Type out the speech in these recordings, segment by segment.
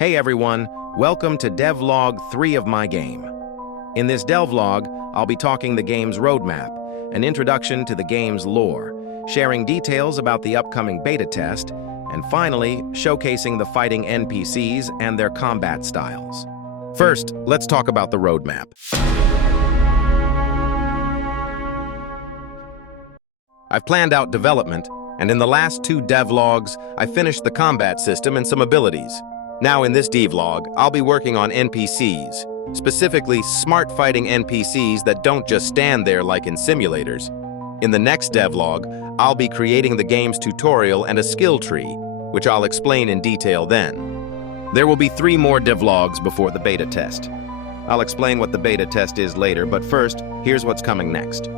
Hey everyone, welcome to Devlog 3 of my game. In this Devlog, I'll be talking the game's roadmap, an introduction to the game's lore, sharing details about the upcoming beta test, and finally, showcasing the fighting NPCs and their combat styles. First, let's talk about the roadmap. I've planned out development, and in the last 2 devlogs, I finished the combat system and some abilities. Now in this devlog, I'll be working on NPCs, specifically smart fighting NPCs that don't just stand there like in simulators. In the next devlog, I'll be creating the game's tutorial and a skill tree, which I'll explain in detail then. There will be 3 more devlogs before the beta test. I'll explain what the beta test is later, but first, here's what's coming next.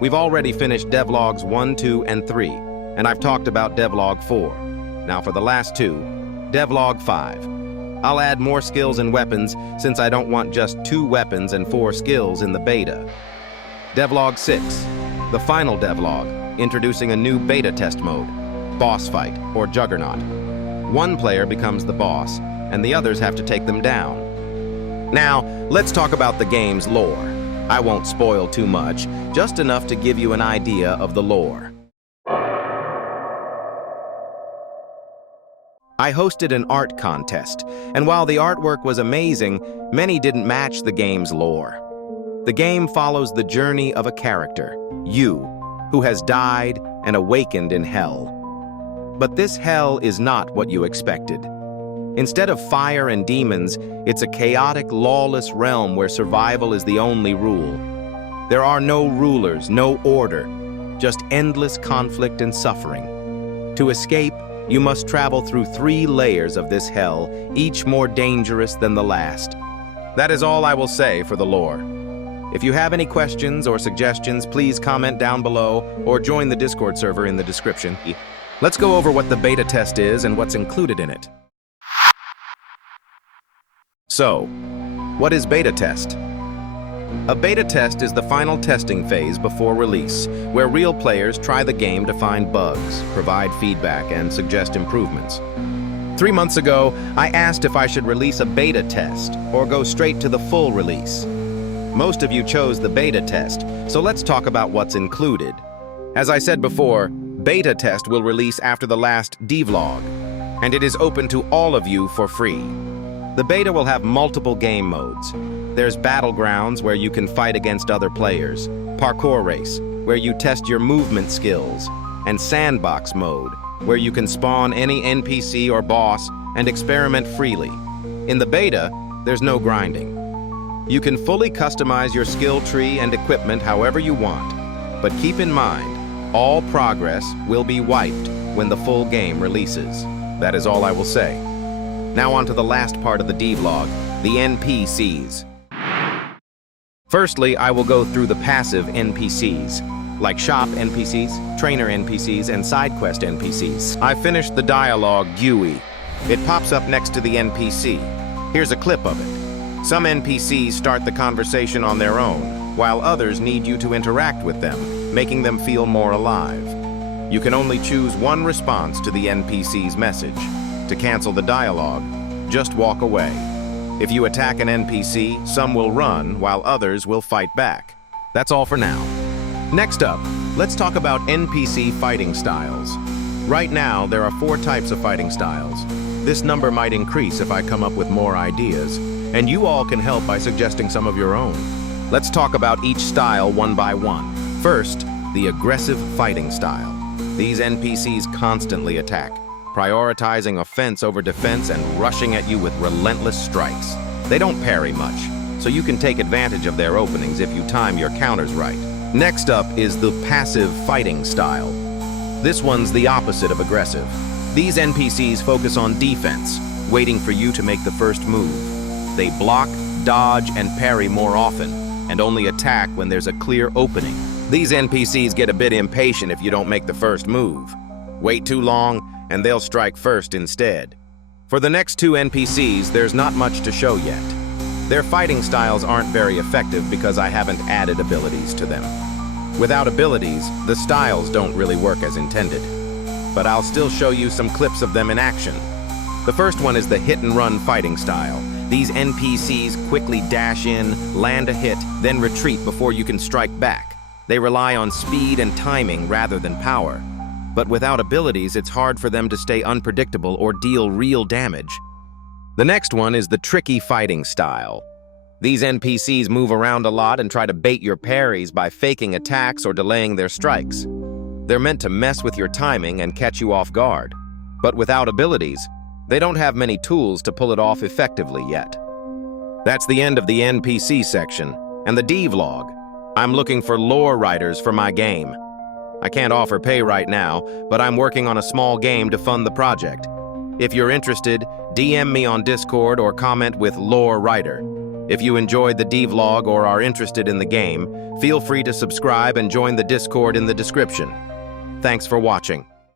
We've already finished devlogs 1, 2, and 3, and I've talked about devlog 4. Now for the last 2, devlog 5. I'll add more skills and weapons since I don't want just 2 weapons and 4 skills in the beta. Devlog 6, the final devlog, introducing a new beta test mode, boss fight or juggernaut. One player becomes the boss, and the others have to take them down. Now, let's talk about the game's lore. I won't spoil too much, just enough to give you an idea of the lore. I hosted an art contest, and while the artwork was amazing, many didn't match the game's lore. The game follows the journey of a character, you, who has died and awakened in hell. But this hell is not what you expected. Instead of fire and demons, it's a chaotic, lawless realm where survival is the only rule. There are no rulers, no order, just endless conflict and suffering. To escape, you must travel through 3 layers of this hell, each more dangerous than the last. That is all I will say for the lore. If you have any questions or suggestions, please comment down below or join the Discord server in the description. Let's go over what the beta test is and what's included in it. So, what is beta test? A beta test is the final testing phase before release, where real players try the game to find bugs, provide feedback, and suggest improvements. 3 months ago, I asked if I should release a beta test or go straight to the full release. Most of you chose the beta test, so let's talk about what's included. As I said before, beta test will release after the last devlog, and it is open to all of you for free. The beta will have multiple game modes. There's Battlegrounds, where you can fight against other players, Parkour Race, where you test your movement skills, and Sandbox Mode, where you can spawn any NPC or boss and experiment freely. In the beta, there's no grinding. You can fully customize your skill tree and equipment however you want, but keep in mind, all progress will be wiped when the full game releases. That is all I will say. Now on to the last part of the devlog, the NPCs. Firstly, I will go through the passive NPCs, like shop NPCs, trainer NPCs, and side quest NPCs. I finished the dialogue GUI. It pops up next to the NPC. Here's a clip of it. Some NPCs start the conversation on their own, while others need you to interact with them, making them feel more alive. You can only choose one response to the NPC's message. To cancel the dialogue, just walk away. If you attack an NPC, some will run, while others will fight back. That's all for now. Next up, let's talk about NPC fighting styles. Right now, there are 4 types of fighting styles. This number might increase if I come up with more ideas, and you all can help by suggesting some of your own. Let's talk about each style one by one. First, the aggressive fighting style. These NPCs constantly attack, prioritizing offense over defense and rushing at you with relentless strikes. They don't parry much, so you can take advantage of their openings if you time your counters right. Next up is the passive fighting style. This one's the opposite of aggressive. These NPCs focus on defense, waiting for you to make the first move. They block, dodge, and parry more often, and only attack when there's a clear opening. These NPCs get a bit impatient if you don't make the first move. Wait too long, and they'll strike first instead. For the next 2 NPCs, there's not much to show yet. Their fighting styles aren't very effective because I haven't added abilities to them. Without abilities, the styles don't really work as intended. But I'll still show you some clips of them in action. The first one is the hit-and-run fighting style. These NPCs quickly dash in, land a hit, then retreat before you can strike back. They rely on speed and timing rather than power. But without abilities, it's hard for them to stay unpredictable or deal real damage. The next one is the tricky fighting style. These NPCs move around a lot and try to bait your parries by faking attacks or delaying their strikes. They're meant to mess with your timing and catch you off guard. But without abilities, they don't have many tools to pull it off effectively yet. That's the end of the NPC section and the Devlog. I'm looking for lore writers for my game. I can't offer pay right now, but I'm working on a small game to fund the project. If you're interested, DM me on Discord or comment with lore writer. If you enjoyed the Devlog or are interested in the game, feel free to subscribe and join the Discord in the description. Thanks for watching.